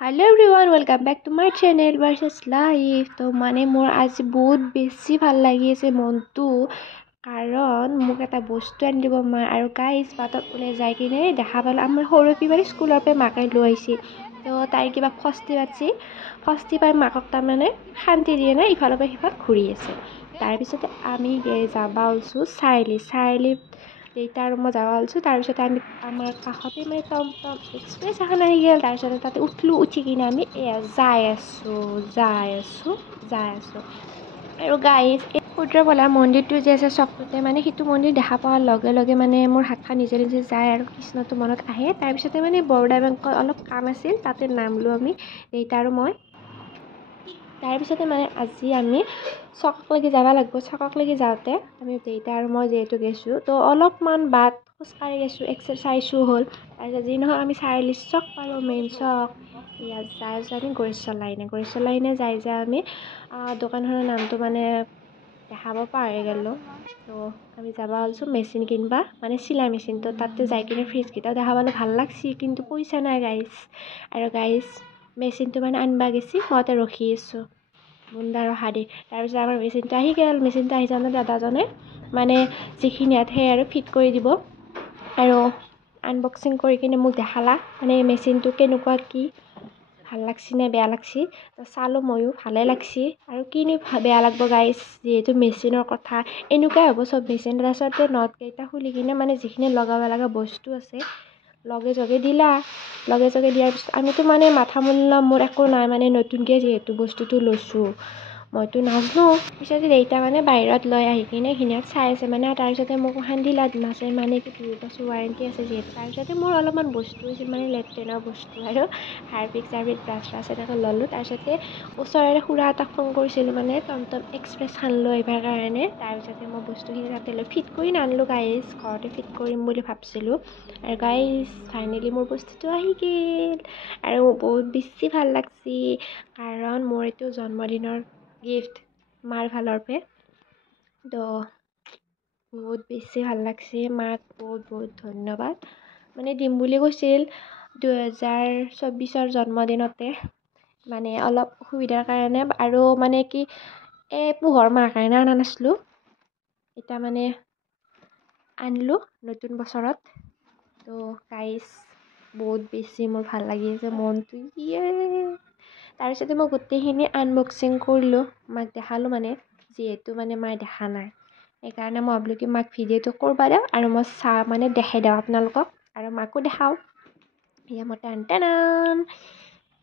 Hello everyone, welcome back to my channel versus life. তো মোৰ আজি বহুত বেছি ভাল লাগি আছে মনটো কাৰণ মোক এটা বস্তু আনি দিব মা আৰু গাইজ বাটত ওলাই যাই কিনে দেখা পালোঁ আমাৰ সৰু পিবাৰী স্কুলৰ পৰা মাকে লৈ আহিছে তো তাইৰ কিবা ফষ্টি পাই মাকক তাৰমানে শান্তি দিয়ে নাই ইফালৰ পৰা সিফাল ঘূৰি আছে তাৰপিছতে আমি যাব ওলছোঁ চাৰিআলি দেউতা আৰু মই যাব ওলছোঁ তাৰপিছতে আমি আমাৰ কাষতে মানে টমটম এক্সপ্ৰেছ এখন আহি গ'ল তাৰপিছতে তাতে উঠি কিনে আমি যাই আছোঁ আৰু গাইজ এই সূৰ্যপলা মন্দিৰটো যে আছে চকটোতে মানে সেইটো মন্দিৰ দেখা পোৱাৰ লগে লগে মানে মোৰ হাতখন নিজে যায় আৰু কৃষ্ণটো মনত আহে তাৰপিছতে মানে বৰোদা বেংকত অলপ কাম আছিল তাতে নামলোঁ আমি দেউতা আৰু মই তাৰপিছতে মানে আজি আমি চকলৈকে যাব লাগিব চকলৈকে যাওঁতে আমি দেউতা আৰু মই যিহেতু গৈছোঁ তো অলপমান বাট খোজকাঢ়ি গৈছোঁ এক্সাৰচাইজো হ'ল তাৰপিছত যি নহয় আমি চাৰিআলি চক পালোঁ মেইন চক ইয়াত যাই আছোঁ আমি গৰিশ্বৰ লাইনে যাই আমি দোকানখনৰ নামটো মানে দেখাব পাহৰি গ'লোঁ তো আমি যাব ওলছোঁ মেচিন কিনবা মানে চিলাই মেচিন তো তাতে যাই কিনে ফ্ৰিজকেইটাও দেখা পালোঁ ভাল লাগছি কিন্তু পইচা নাই গাইজ মেচিনটো মানে আনবা গেছি মইতে ৰখি আছোঁ বুন্দা ৰখা দি তাৰপিছত আমাৰ মেচিনটো আহি গ'ল মেচিনটো আহি যাওঁতে দাদাজনে মানে যিখিনি ইয়াত সেই আৰু ফিট কৰি দিব আৰু আনবক্সিং কৰি কিনে মোক দেখালা মানে মেচিনটো কেনেকুৱা কি ভাল লাগছি নে বেয়া লাগছি তো চালোঁ ময়ো ভালে লাগছি আৰু কিনো বেয়া লাগব গাইজ যিহেতু মেচিনৰ কথা এনেকুৱাই হ'ব চব মেচিন তাৰপিছতে নটকেইটা খুলি কিনে মানে যিখিনি লগাব লগা বস্তু আছে লগে জগে দিয়াৰ পিছত আমিতো মানে মাথা মূল্য মোৰ একো নাই মানে নতুনকৈ যিহেতু বস্তুটো লৈছোঁ মইতো নাজনো পিছতে দেউতা মানে বাহিৰত লৈ আহি কিনে সেইখিনিত চাই আছে মানে তাৰপিছতে মোক দিলা নাছে মানে কি 2 বছৰ ৱাৰেণ্টি আছে যিহেতু তাৰপিছতে মোৰ অলপমান বস্তু হৈছিল মানে লেট্ৰিনৰ বস্তু আৰু হাৰ্পিক ব্ৰাছ এনেকৈ ল'লোঁ তাৰপিছতে ওচৰৰে খুৰা এটাক ফোন কৰিছিলোঁ মানে টমটম এক্সপ্ৰেছখন লৈ আহিবৰ কাৰণে তাৰপিছতে মই বস্তুখিনি তাতে লৈ ফিট কৰি নানিলোঁ গাইজ ঘৰতে ফিট কৰিম বুলি ভাবিছিলোঁ আৰু গাইজ ফাইনেলি মোৰ বস্তুটো আহি গ'ল আৰু বহুত বেছি ভাল লাগছি কাৰণ মোৰ এইটো জন্মদিনৰ গিফ্ট মাৰ ফালৰ পৰা তো বহুত বেছি ভাল লাগছি মাক বহুত ধন্যবাদ মানে দিম বুলি কৈছিল 2024 জন্মদিনতে মানে অলপ অসুবিধাৰ কাৰণে আৰু মানে কি পোহৰ মাহ কাৰণে অনা নাছিলোঁ এতিয়া মানে আনিলোঁ নতুন বছৰত তো গাইজ বহুত বেছি মোৰ ভাল লাগি আছে মনটো তাৰপিছতে মই গোটেইখিনি আনবক্সিং কৰিলোঁ মাক দেখালোঁ মানে যিহেতু মানে মায়ে দেখা নাই সেইকাৰণে মই ভাবিলোঁ কি মাক ভিডিঅ'টো কৰিব দিওঁ আৰু মই মানে দেখাই দিওঁ আপোনালোকক আৰু মাকো দেখাওঁ এয়া মই টান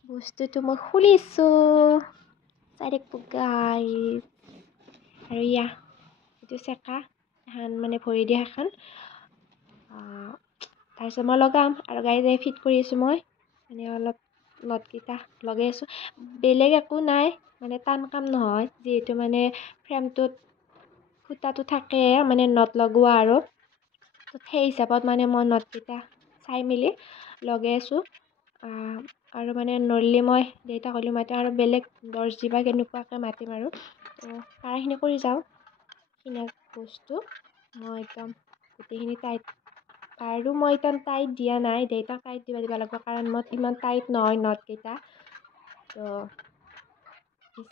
বস্তুটো মই খুলিছোঁ চাই থাকিব গাইজ আৰু এইটো চেকা এখন মানে ভৰি দিয়া এখন তাৰপিছত মই লগাম আৰু গাইজ ফিট কৰি আছোঁ মই মানে অলপ নটকেইটা লগাই আছোঁ বেলেগ একো নাই মানে টান কাম নহয় যিহেতু মানে ফ্ৰেমটোত ফুটাটো থাকে মানে নট লগোৱা আৰু সেই হিচাপত মানে মই নটকেইটা চাই মেলি লগাই আছোঁ আৰু মানে নৰলি মই দেউতাক হ'লে মই আৰু বেলেগ দৰ্জি বা কেনেকুৱাকৈ মাতিম আৰু তো পাৰাখিনি কৰি যাওঁ সেইখিনি বস্তু মই একদম গোটেইখিনি টাইট আৰু মই একদম টাইট দিয়া নাই দেউতাক টাইট দিব লাগিব কাৰণ মই ইমান টাইট নহয় নটকেইটা তো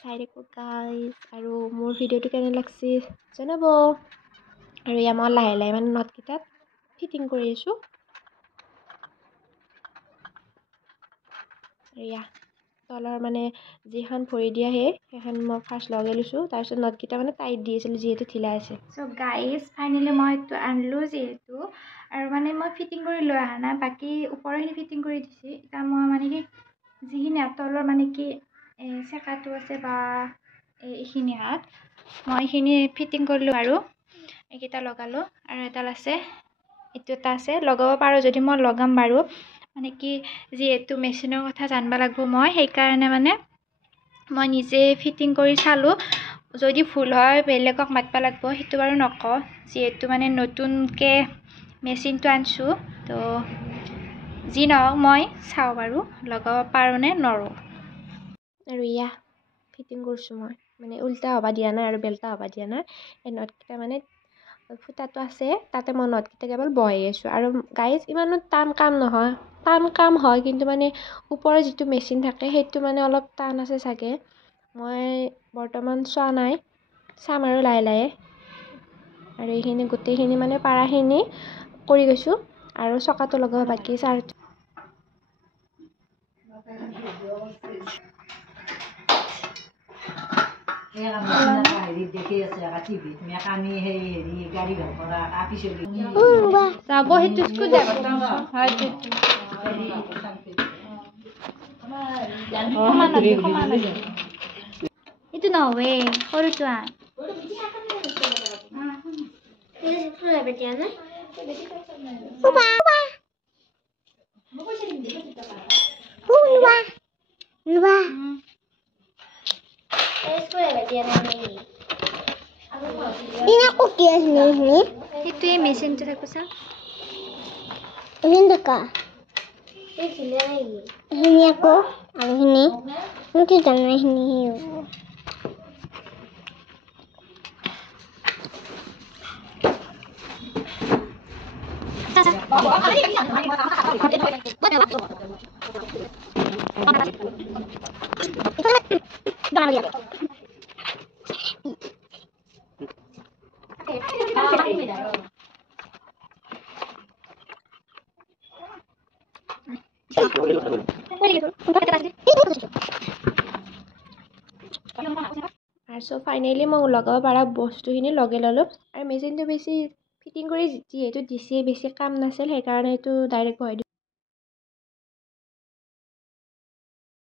চাই থাকোঁ গাইজ আৰু মোৰ ভিডিঅ'টো কেনে লাগছি জনাব আৰু মই লাহে মানে নটকেইটাত ফিটিং কৰি আছোঁ তলৰ মানে যিখন ভৰি দিয়া সেইখন মই ফাৰ্ষ্ট লগাই লৈছোঁ তাৰপিছত নটকেইটা মানে টাইট দি আছিলোঁ যিহেতু ঢিলা আছে চ' গাইজ ফাইনেলি মই এইটো আনিলোঁ যিহেতু আৰু মানে মই ফিটিং কৰি লৈ অহা নাই বাকী ওপৰৰখিনি ফিটিং কৰি দিছে এতিয়া মই মানে কি যিখিনি তলৰ মানে কি চেকাটো আছে বা এইখিনি হাত মই এইখিনি ফিটিং কৰিলোঁ আৰু এইকেইটা লগালোঁ আৰু এডাল আছে এইটো এটা আছে লগাব পাৰোঁ যদি মই লগাম বাৰু মানে কি যিহেতু মেচিনৰ কথা জানিব লাগিব মই সেইকাৰণে মানে মই নিজে ফিটিং কৰি চালোঁ যদি ভুল হয় বেলেগক মাতিব লাগিব সেইটো বাৰু নকওঁ যিহেতু মানে নতুনকৈ মেচিনটো আনিছোঁ তো যি নহওক মই চাওঁ বাৰু লগাব পাৰোঁ নে নোৱাৰোঁ আৰু ফিটিং কৰিছোঁ মই মানে উল্টা হ'ব দিয়া নাই আৰু বেল্টা হ'ব দিয়া নাই এই নটকেইটা মানে ফুটাটো আছে তাতে মই নটকেইটা কেৱল বহাই আছোঁ আৰু গাইজ ইমানো টান কাম নহয় টান কাম হয় কিন্তু মানে ওপৰৰ যিটো মেচিন থাকে সেইটো মানে অলপ টান আছে চাগে মই বৰ্তমান চোৱা নাই চাম আৰু লাহে লাহে আৰু এইখিনি গোটেইখিনি মানে পাৰাখিনি কৰি গৈছোঁ আৰু চকাটো লগাব বাকী আছে আৰু যাব সেইটো স্কুল যাব itu no way সৰুটো আন Ini aku kias ini. itu এই মেচিনটো থাকো চা Ini dekat. Ini aku. Ini. Nanti jangan ini. আৰু চ' ফাইনেলি মই লগাব পৰা বস্তুখিনি লগাই ল'লোঁ আৰু মেচিনটো বেছি ফিটিং কৰি যিহেতু দিছে বেছি কাম নাছিল সেইকাৰণে এইটো ডাইৰেক্ট বহাই দিলোঁ